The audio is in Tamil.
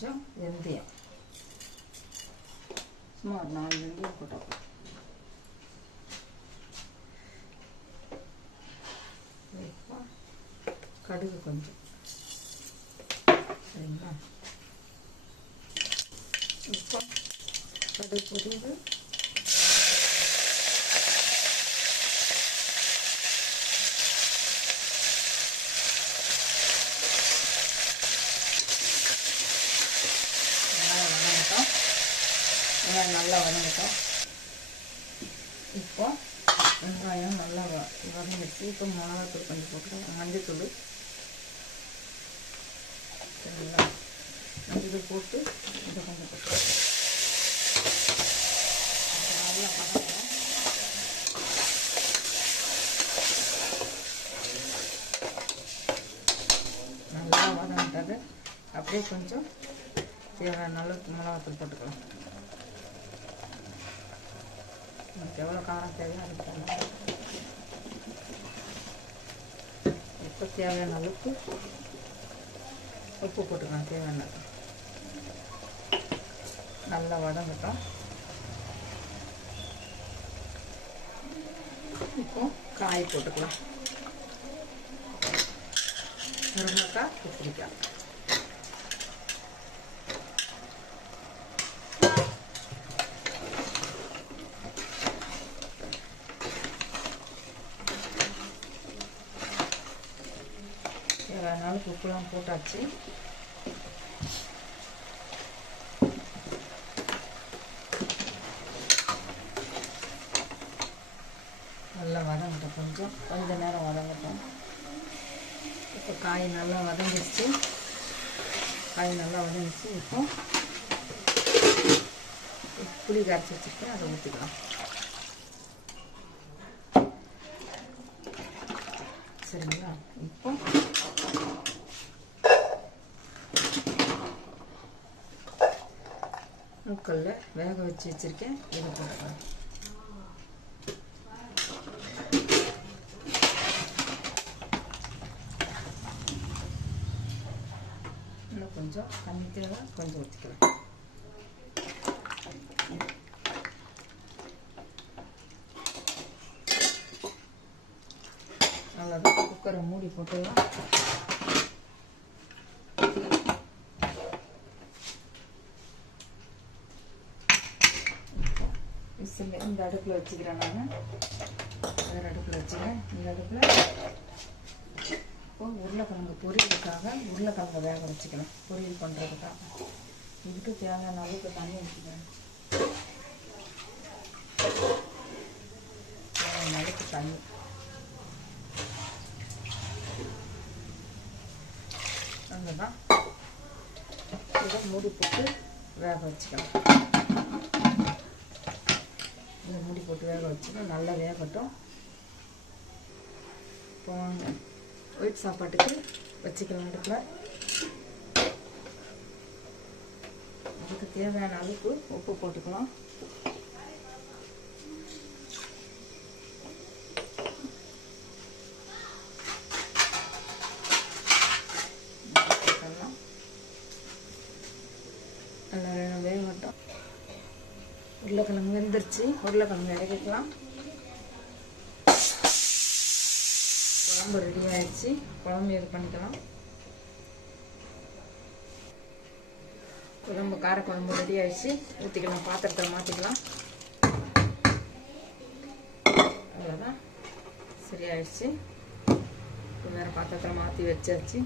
கொஞ்சம் வெந்தயம் சும்மா ஒரு நாலு வெந்தயம் போட்டோம் கடுகு கொஞ்சம் சரிங்களா இப்போ கடுகு பொரியுது வெங்காயம் வதங்கட்டும் வெங்காயம் நல்லா வதங்கட்டும். இப்போ வெங்காயம் நல்லா வதங்கிடுச்சு. இப்போ மிளகாத்தூள் கொஞ்சம் போட்டுக்கலாம். மஞ்சத்தூள். சரிங்களா? மஞ்சத்தூள் போட்டு இதை கொஞ்சம் போட்டு நல்லா வதங்கணும் நல்லா வதங்கிட்டது. அப்படியே கொஞ்சம் தேவையான அளவுக்கு மிளகாத்தூள் போட்டுக்கலாம். நமக்கு எவ்வளோ காரம் தேவையோ அதுக்கு தகுந்த இப்போ தேவையான அளவுக்கு உப்பு போட்டுக்கலாம் தேவையான நல்லா வதங்கட்டும் இப்போ காய் போட்டுக்கலாம் முருங்கைக்காய் கத்திரிக்காய் அதனால் உப்புலாம் போட்டாச்சு. நல்லா வதங்கட்டும் கொஞ்சம். கொஞ்ச நேரம் வதங்கட்டும். இப்போ காய் நல்லா வதங்கிடுச்சு. காய் நல்லா வதங்கிடுச்சு. இப்போ புளி கரைச்சி வச்சுருக்கேன். அதை ஊற்றிக்கலாம் சரிங்களா இப்போ முக்கல்ல வேக வச்சு வச்சுருக்கேன். இது போட்டுக்கலாம். இன்னும் கொஞ்சம் தண்ணி தேவை கொஞ்சம் ஊற்றிக்கலாம் அவ்வளோதான் குக்கரை மூடி போட்டுக்கலாம். விசில் இந்த அடுப்பில் வச்சுக்கிறேன் நான். வேறு அடுப்பில் வச்சுக்கிறேன். இந்த அடுப்பில் இப்போ உருளைக்கிழங்கு பொரியலுக்காக உருளைக்கிழங்கு வேக வச்சுக்கலாம் பொரியல் பண்ணுறதுக்காக இதுக்கு தேவையான அளவுக்கு தண்ணி ஊற்றிக்கிறேன் தேவையான அளவுக்கு தண்ணி. அவ்வளோதான் இதை மூடி போட்டு வேக வச்சுக்கலாம் இதை மூடி போட்டு நல்லா வேகட்டும் இப்போ ஒயிட் சாப்பாட்டுக்கு வச்சுக்கலாம் அடுப்பில் அதுக்கு தேவையான அளவுக்கு உப்பு போட்டுக்கலாம். நல்லா வேகட்டும் உருளைக்கிழங்கு வெந்துருச்சு. உருளைக்கிழங்கு இறக்கிக்கலாம். குழம்பு ரெடி ஆயிடுச்சு. குழம்பு இது பண்ணிக்கலாம். குழம்பு காரக்குழம்பு ரெடி ஆயிடுச்சு. ஊற்றிக்கலாம் பாத்திரத்தில் மாற்றிக்கலாம் அவ்வளோதான் சரியாயிடுச்சு. இப்போ வேறு பாத்திரத்தில் மாற்றி வச்சாச்சு.